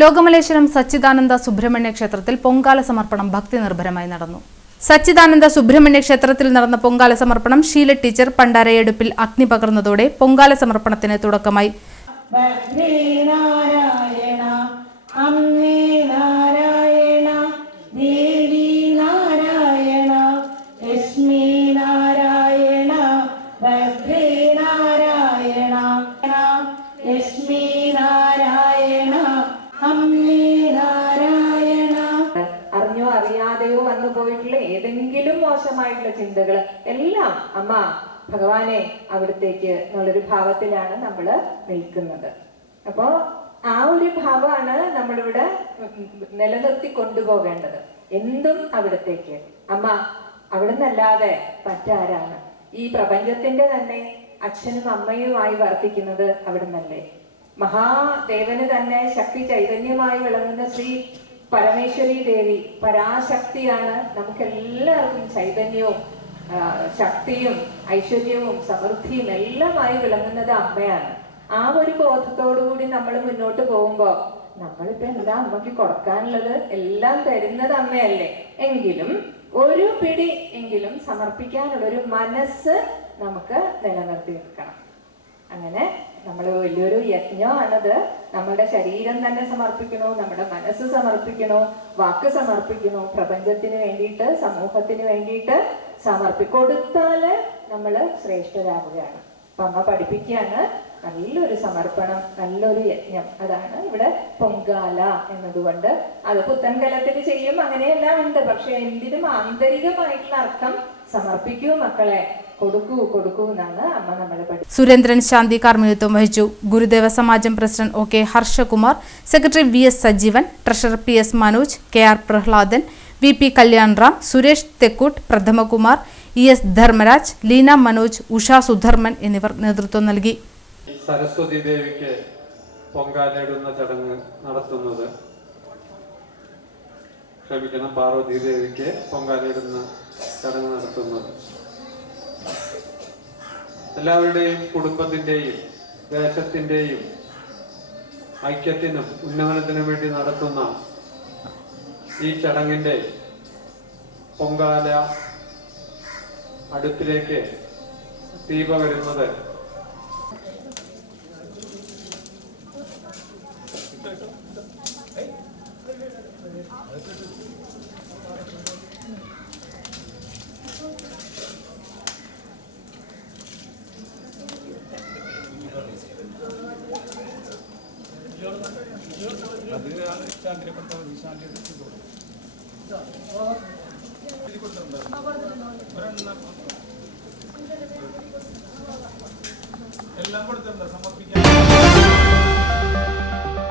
ലോകമലേശ്വരം സച്ചിദാനന്ദ സുബ്രഹ്മണ്യ ക്ഷേത്രത്തിൽ പൊങ്കാല സമർപ്പണം ഭക്തി നിർഭരമായി നടന്നു. സച്ചിദാനന്ദ സുബ്രഹ്മണ്യ ക്ഷേത്രത്തിൽ നടന്ന പൊങ്കാല സമർപ്പണം ഷീല ടീച്ചർ പണ്ടാരയടുപ്പിൽ അഗ്നി പകർന്നതോടെ പൊങ്കാല സമർപ്പണത്തിന് തുടക്കമായി. അറിഞ്ഞോ അറിയാതെയോ വന്നു പോയിട്ടുള്ള ഏതെങ്കിലും മോശമായിട്ടുള്ള ചിന്തകൾ എല്ലാം അമ്മ ഭഗവാനെ അവിടത്തേക്ക് എന്നുള്ളൊരു ഭാവത്തിലാണ് നമ്മൾ നിൽക്കുന്നത്. അപ്പോ ആ ഒരു ഭാവമാണ് നമ്മളിവിടെ നിലനിർത്തി കൊണ്ടുപോകേണ്ടത്. എന്തും അവിടത്തേക്ക് അമ്മ അവിടുന്നല്ലാതെ മറ്റാരാണ്? ഈ പ്രപഞ്ചത്തിന്റെ തന്നെ അച്ഛനും അമ്മയുമായി വർത്തിക്കുന്നത് അവിടുന്നല്ലേ? മഹാദേവന് തന്നെ ശക്തി ചൈതന്യമായി വിളങ്ങുന്ന ശ്രീ പരമേശ്വരി ദേവി പരാശക്തിയാണ്. നമുക്കെല്ലാവർക്കും ചൈതന്യവും ശക്തിയും ഐശ്വര്യവും സമൃദ്ധിയും എല്ലാമായി വിളങ്ങുന്നത് അമ്മയാണ്. ആ ഒരു ബോധത്തോടുകൂടി നമ്മൾ മുന്നോട്ട് പോകുമ്പോ നമ്മളിപ്പോ എന്താ അമ്മയ്ക്ക് കൊടുക്കാനുള്ളത്? എല്ലാം തരുന്നത് അമ്മയല്ലേ? എങ്കിലും ഒരു പിടി എങ്കിലും സമർപ്പിക്കാനുള്ളൊരു മനസ്സ് നമുക്ക് നിലനിർത്തി നിൽക്കണം. അങ്ങനെ നമ്മൾ വലിയൊരു യജ്ഞമാണത്. നമ്മുടെ ശരീരം തന്നെ സമർപ്പിക്കണോ, നമ്മുടെ മനസ്സ് സമർപ്പിക്കണോ, വാക്ക് സമർപ്പിക്കണോ, പ്രപഞ്ചത്തിന് വേണ്ടിയിട്ട് സമൂഹത്തിന് വേണ്ടിയിട്ട് കൊടുത്താല് നമ്മള് ശ്രേഷ്ഠരാകുകയാണ്. അപ്പൊ അമ്മ പഠിപ്പിക്കുകയാണ്, നല്ലൊരു സമർപ്പണം, നല്ലൊരു യജ്ഞം. അതാണ് ഇവിടെ പൊങ്കാല എന്നതുകൊണ്ട്. അത് പുത്തൻകലത്തിൽ ചെയ്യും, അങ്ങനെയെല്ലാം ഉണ്ട്. പക്ഷെ എന്തിനും ആന്തരികമായിട്ടുള്ള അർത്ഥം സമർപ്പിക്കൂ മക്കളെ, കൊടുക്കൂ എന്നാണ് അമ്മ നമ്മളെ പഠിപ്പിച്ചത്. സുരേന്ദ്രൻ ശാന്തി കാർമ്മികത്വം വഹിച്ചു. Gurudeva Samajam president OK Harshakumar, secretary VS Sajeevan, treasurer PS Manoj, KR Prahladan, VP Kalyanram, Suresh Thekkoot, Prathamakumar, ES Dharmaraj, Leena Manoj, Usha Sudharman എന്നിവർ നേതൃത്വം നൽകി. സരസ്വതി ദേവിക്ക് പൊങ്കാലയിടുന്ന ചടങ്ങ് നടത്തുന്നത്, പാർവതി ദേവിക്ക് പൊങ്കാലയിടുന്ന ചടങ്ങ് നടത്തുന്നത് എല്ലാവരുടെയും കുടുംബത്തിന്റെയും ദേശത്തിന്റെയും ഐക്യത്തിനും ഉന്നമനത്തിനും വേണ്ടി നടത്തുന്ന ഈ ചടങ്ങിന്റെ പൊങ്കാല അടുപ്പിലേക്ക് ദീപ വരുന്നത് എല്ലാം കൊടുത്തിട്ടുണ്ട് സമർപ്പിക്കാൻ.